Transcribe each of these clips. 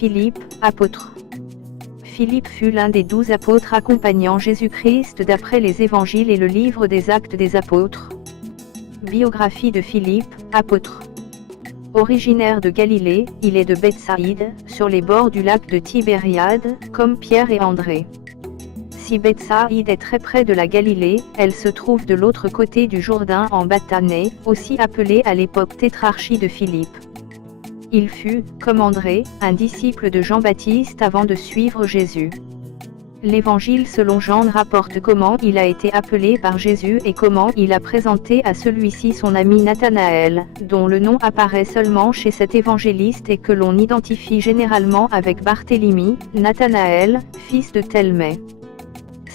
Philippe, apôtre. Philippe fut l'un des 12 apôtres accompagnant Jésus-Christ d'après les évangiles et le livre des Actes des Apôtres. Biographie de Philippe, apôtre. Originaire de Galilée, il est de Bethsaïde, sur les bords du lac de Tibériade, comme Pierre et André. Si Bethsaïde est très près de la Galilée, elle se trouve de l'autre côté du Jourdain en Bathanée, aussi appelée à l'époque tétrarchie de Philippe. Il fut, comme André, un disciple de Jean-Baptiste avant de suivre Jésus. L'Évangile selon Jean rapporte comment il a été appelé par Jésus et comment il a présenté à celui-ci son ami Nathanaël, dont le nom apparaît seulement chez cet évangéliste et que l'on identifie généralement avec Barthélemy, Nathanaël, fils de Thelmée.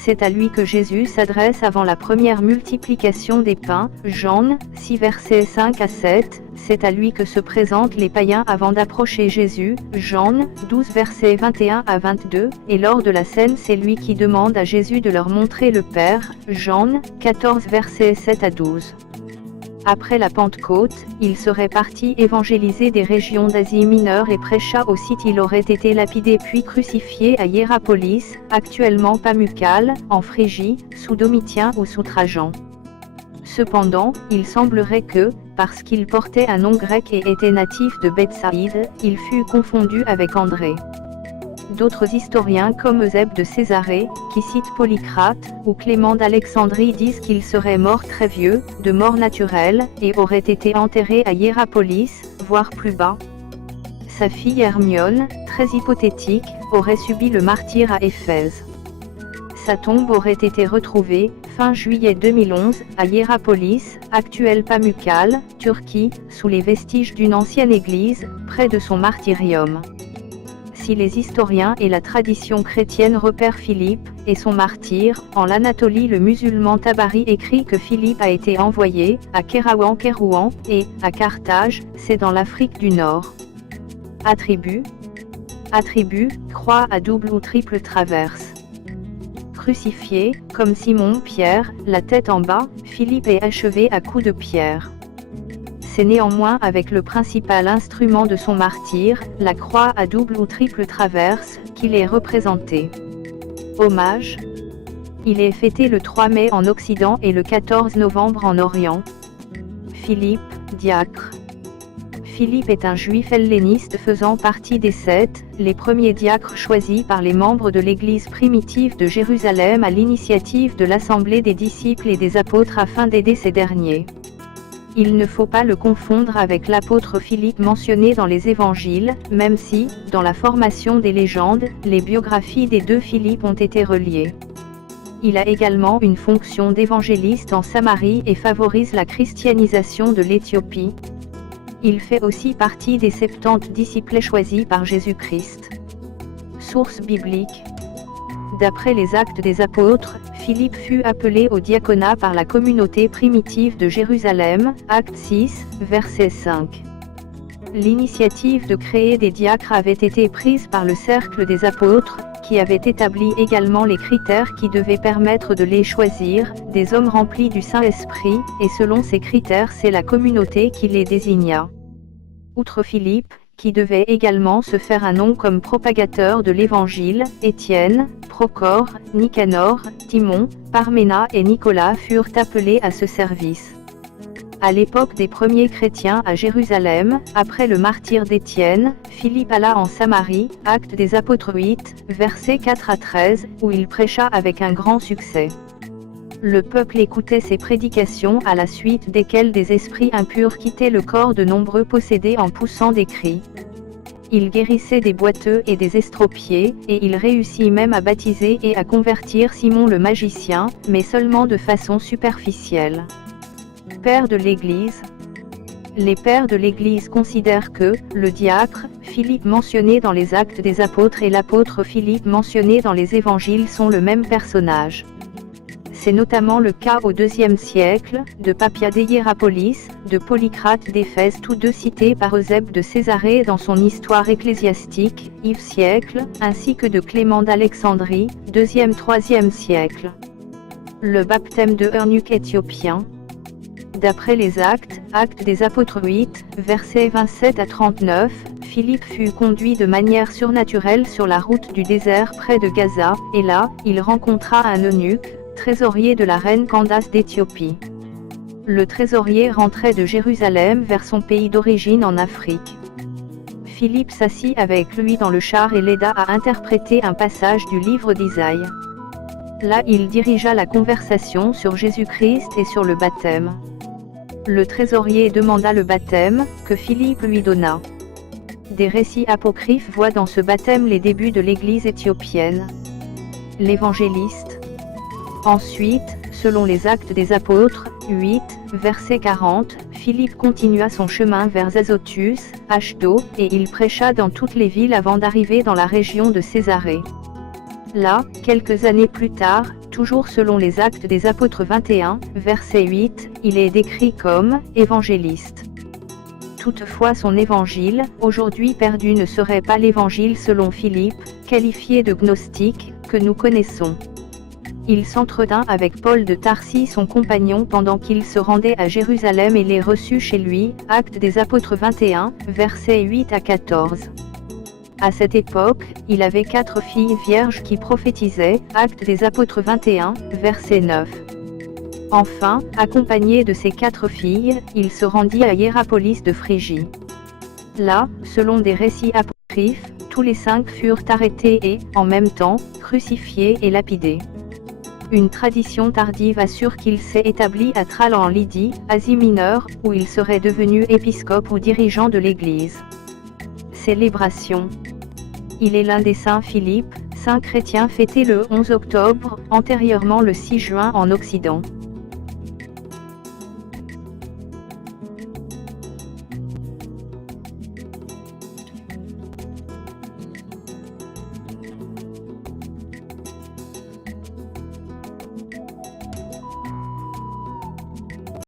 C'est à lui que Jésus s'adresse avant la première multiplication des pains, Jean 6 versets 5 à 7, c'est à lui que se présentent les païens avant d'approcher Jésus, Jean 12 versets 21 à 22, et lors de la scène c'est lui qui demande à Jésus de leur montrer le Père, Jean 14 versets 7 à 12. Après la Pentecôte, il serait parti évangéliser des régions d'Asie mineure et prêcha au site. Il aurait été lapidé puis crucifié à Hiérapolis, actuellement Pamukkale, en Phrygie, sous Domitien ou sous Trajan. Cependant, il semblerait que, parce qu'il portait un nom grec et était natif de Bethsaïde, il fut confondu avec André. D'autres historiens comme Eusèbe de Césarée, qui cite Polycrate, ou Clément d'Alexandrie disent qu'il serait mort très vieux, de mort naturelle, et aurait été enterré à Hiérapolis, voire plus bas. Sa fille Hermione, très hypothétique, aurait subi le martyre à Éphèse. Sa tombe aurait été retrouvée, fin juillet 2011, à Hiérapolis, actuelle Pamukkale, Turquie, sous les vestiges d'une ancienne église, près de son martyrium. Si les historiens et la tradition chrétienne repèrent Philippe, et son martyr, en l'Anatolie le musulman Tabari écrit que Philippe a été envoyé, à Kérouan, et, à Carthage, c'est dans l'Afrique du Nord. Attribut, croix à double ou triple traverse. Crucifié, comme Simon-Pierre, la tête en bas, Philippe est achevé à coups de pierre. C'est néanmoins avec le principal instrument de son martyre, la croix à double ou triple traverse, qu'il est représenté. Hommage. Il est fêté le 3 mai en Occident et le 14 novembre en Orient. Philippe, diacre. Philippe est un juif helléniste faisant partie des 7, les premiers diacres choisis par les membres de l'Église primitive de Jérusalem à l'initiative de l'Assemblée des disciples et des apôtres afin d'aider ces derniers. Il ne faut pas le confondre avec l'apôtre Philippe mentionné dans les évangiles, même si, dans la formation des légendes, les biographies des deux Philippe ont été reliées. Il a également une fonction d'évangéliste en Samarie et favorise la christianisation de l'Éthiopie. Il fait aussi partie des 70 disciples choisis par Jésus-Christ. Source biblique. D'après les Actes des Apôtres, Philippe fut appelé au diaconat par la communauté primitive de Jérusalem, Acte 6, verset 5. L'initiative de créer des diacres avait été prise par le cercle des apôtres, qui avait établi également les critères qui devaient permettre de les choisir, des hommes remplis du Saint-Esprit, et selon ces critères c'est la communauté qui les désigna. Outre Philippe, qui devait également se faire un nom comme propagateur de l'Évangile, Étienne, Procore, Nicanor, Timon, Parména et Nicolas furent appelés à ce service. À l'époque des premiers chrétiens à Jérusalem, après le martyre d'Étienne, Philippe alla en Samarie, Actes des Apôtres 8, versets 4 à 13, où il prêcha avec un grand succès. Le peuple écoutait ses prédications à la suite desquelles des esprits impurs quittaient le corps de nombreux possédés en poussant des cris. Il guérissait des boiteux et des estropiés, et il réussit même à baptiser et à convertir Simon le magicien, mais seulement de façon superficielle. Père de l'Église. Les pères de l'Église considèrent que, le diacre, Philippe mentionné dans les Actes des Apôtres et l'apôtre Philippe mentionné dans les Évangiles sont le même personnage. C'est notamment le cas au IIe siècle, de Papia de Hiérapolis, de Polycrate d'Éphèse tous deux cités par Eusèbe de Césarée dans son Histoire ecclésiastique, Yves siècle, ainsi que de Clément d'Alexandrie, IIe-IIIe siècle. Le baptême de eunuque éthiopien. D'après les Actes des Apôtres 8, versets 27 à 39, Philippe fut conduit de manière surnaturelle sur la route du désert près de Gaza, et là, il rencontra un eunuque, trésorier de la reine Candace d'Éthiopie. Le trésorier rentrait de Jérusalem vers son pays d'origine en Afrique. Philippe s'assit avec lui dans le char et l'aida à interpréter un passage du livre d'Isaïe. Là il dirigea la conversation sur Jésus-Christ et sur le baptême. Le trésorier demanda le baptême, que Philippe lui donna. Des récits apocryphes voient dans ce baptême les débuts de l'Église éthiopienne. L'évangéliste. Ensuite, selon les Actes des Apôtres, 8, verset 40, Philippe continua son chemin vers Azotus, Ashdo, et il prêcha dans toutes les villes avant d'arriver dans la région de Césarée. Là, quelques années plus tard, toujours selon les Actes des Apôtres 21, verset 8, il est décrit comme « évangéliste ». Toutefois son évangile, aujourd'hui perdu, ne serait pas l'évangile selon Philippe, qualifié de gnostique, que nous connaissons. Il s'entretint avec Paul de Tarsis son compagnon pendant qu'il se rendait à Jérusalem et les reçut chez lui, Actes des Apôtres 21, versets 8 à 14. À cette époque, il avait 4 filles vierges qui prophétisaient, Actes des Apôtres 21, verset 9. Enfin, accompagné de ses 4 filles, il se rendit à Hiérapolis de Phrygie. Là, selon des récits apocryphes, tous les 5 furent arrêtés et, en même temps, crucifiés et lapidés. Une tradition tardive assure qu'il s'est établi à Tralles en Lydie, Asie mineure, où il serait devenu épiscope ou dirigeant de l'Église. Célébration. Il est l'un des saints Philippe, saint chrétien fêté le 11 octobre, antérieurement le 6 juin en Occident.